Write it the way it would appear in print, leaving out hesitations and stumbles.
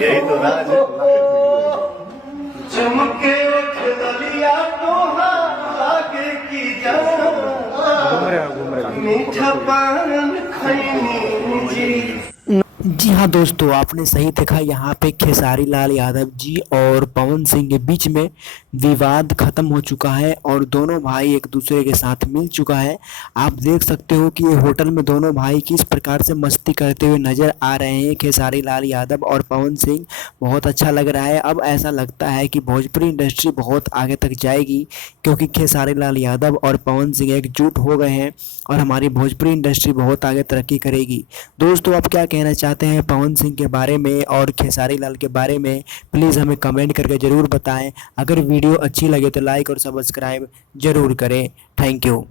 यही तो राज है। चमके उठ दलिया तोहार आगे की जा मीठा पान खैनी जी। जी हाँ दोस्तों, आपने सही देखा। यहाँ पे खेसारी लाल यादव जी और पवन सिंह के बीच में विवाद खत्म हो चुका है और दोनों भाई एक दूसरे के साथ मिल चुका है। आप देख सकते हो कि ये होटल में दोनों भाई किस प्रकार से मस्ती करते हुए नजर आ रहे हैं, खेसारी लाल यादव और पवन सिंह। बहुत अच्छा लग रहा है। अब ऐसा लगता है कि भोजपुरी इंडस्ट्री बहुत आगे तक जाएगी, क्योंकि खेसारी लाल यादव और पवन सिंह एकजुट हो गए हैं और हमारी भोजपुरी इंडस्ट्री बहुत आगे तरक्की करेगी। दोस्तों, आप क्या कहना चाहते हैं पवन सिंह के बारे में और खेसारी लाल के बारे में? प्लीज़ हमें कमेंट करके ज़रूर बताएं। अगर वीडियो अच्छी लगे तो लाइक और सब्सक्राइब ज़रूर करें। Thank you.